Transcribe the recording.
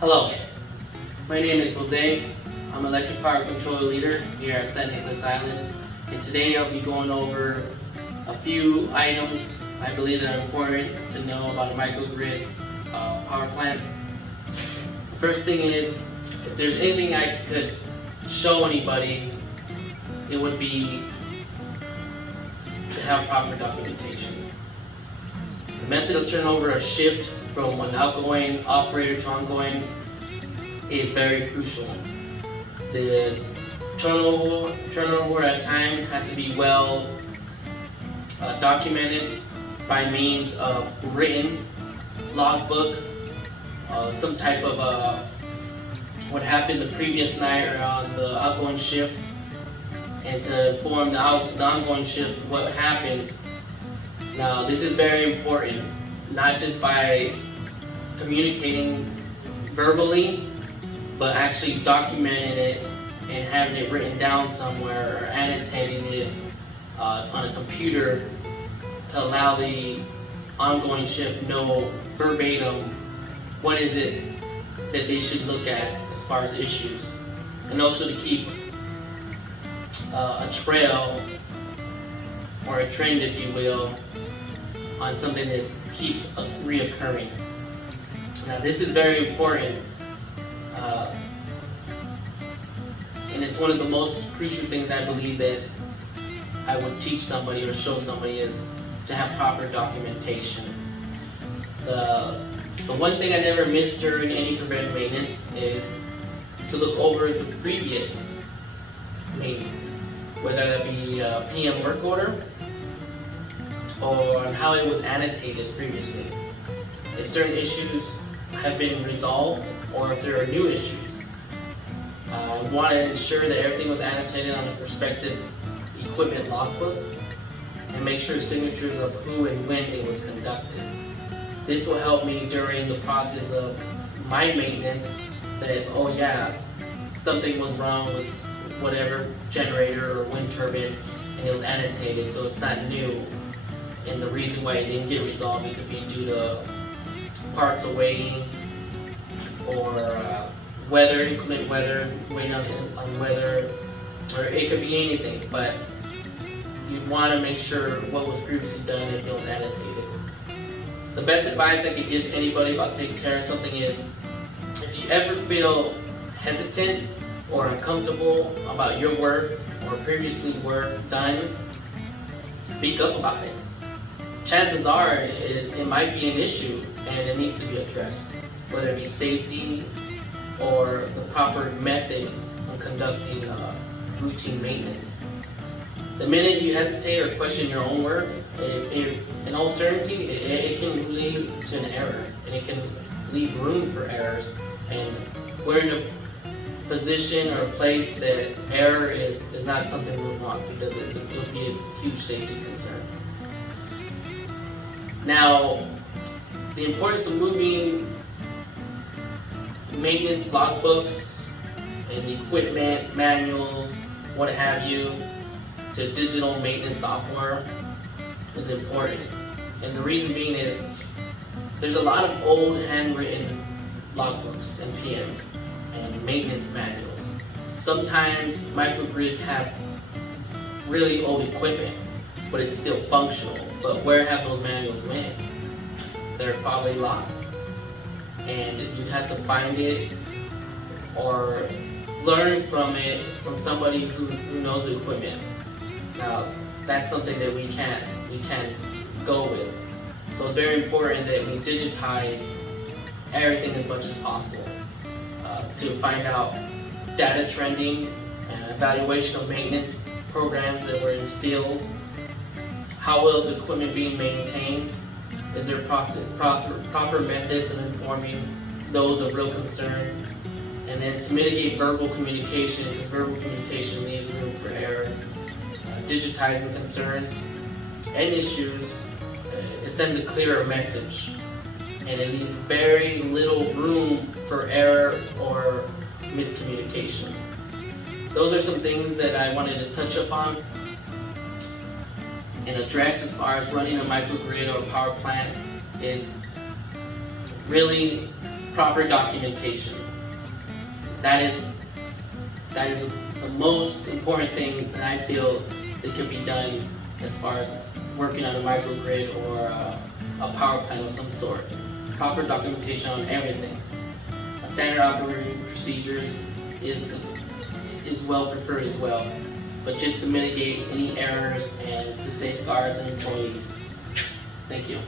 Hello, my name is Jose. I'm Electric Power Controller Leader here at St. Nicholas Island, and today I'll be going over a few items I believe that are important to know about a microgrid power plant. The first thing is, if there's anything I could show anybody, it would be to have proper documentation. The method of turnover a shift from an outgoing operator to ongoing is very crucial. The turnover at time has to be well documented by means of written logbook, some type of what happened the previous night or on the outgoing shift, and to inform the ongoing shift what happened. Now, this is very important, not just by communicating verbally, but actually documenting it and having it written down somewhere or annotating it on a computer to allow the ongoing shift know verbatim what is it that they should look at as far as issues, and also to keep a trail or a trend, if you will, on something that keeps reoccurring. Now, this is very important, and it's one of the most crucial things I believe that I would teach somebody or show somebody is to have proper documentation. The one thing I never miss during any preventive maintenance is to look over the previous maintenance, whether that be a PM work order or on how it was annotated previously. If certain issues have been resolved or if there are new issues, I want to ensure that everything was annotated on the prospective equipment logbook and make sure signatures of who and when it was conducted. This will help me during the process of my maintenance that, oh yeah, something was wrong with whatever generator or wind turbine and it was annotated, so it's not new. And the reason why it didn't get resolved, it could be due to parts awaiting or weather, inclement weather, waiting on weather, or it could be anything. But you'd want to make sure what was previously done if it was annotated. The best advice I could give anybody about taking care of something is, if you ever feel hesitant or uncomfortable about your work or previously work done, speak up about it. Chances are it might be an issue and it needs to be addressed, whether it be safety or the proper method of conducting routine maintenance. The minute you hesitate or question your own work, in all certainty, it can lead to an error, and it can leave room for errors. And we're in a position or a place that error is not something we want, because it'll be a huge safety concern. Now, the importance of moving maintenance logbooks and equipment manuals, what have you, to digital maintenance software is important. And the reason being is there's a lot of old handwritten logbooks and PMs and maintenance manuals. Sometimes microgrids have really old equipment, but it's still functional. But where have those manuals been? They're probably lost, and you have to find it or learn from it from somebody who knows the equipment. Now, that's something that we can't go with. So it's very important that we digitize everything as much as possible to find out data trending and evaluation of maintenance programs that were instilled. How well is the equipment being maintained? Is there proper methods of informing those of real concern? And then to mitigate verbal communication, because verbal communication leaves room for error. Digitizing concerns and issues, it sends a clearer message, and it leaves very little room for error or miscommunication. Those are some things that I wanted to touch upon and address as far as running a microgrid or a power plant. Is really proper documentation. That is the most important thing that I feel that can be done as far as working on a microgrid or a power plant of some sort. Proper documentation on everything. A standard operating procedure is well preferred as well, but just to mitigate any errors and to safeguard the employees. Thank you.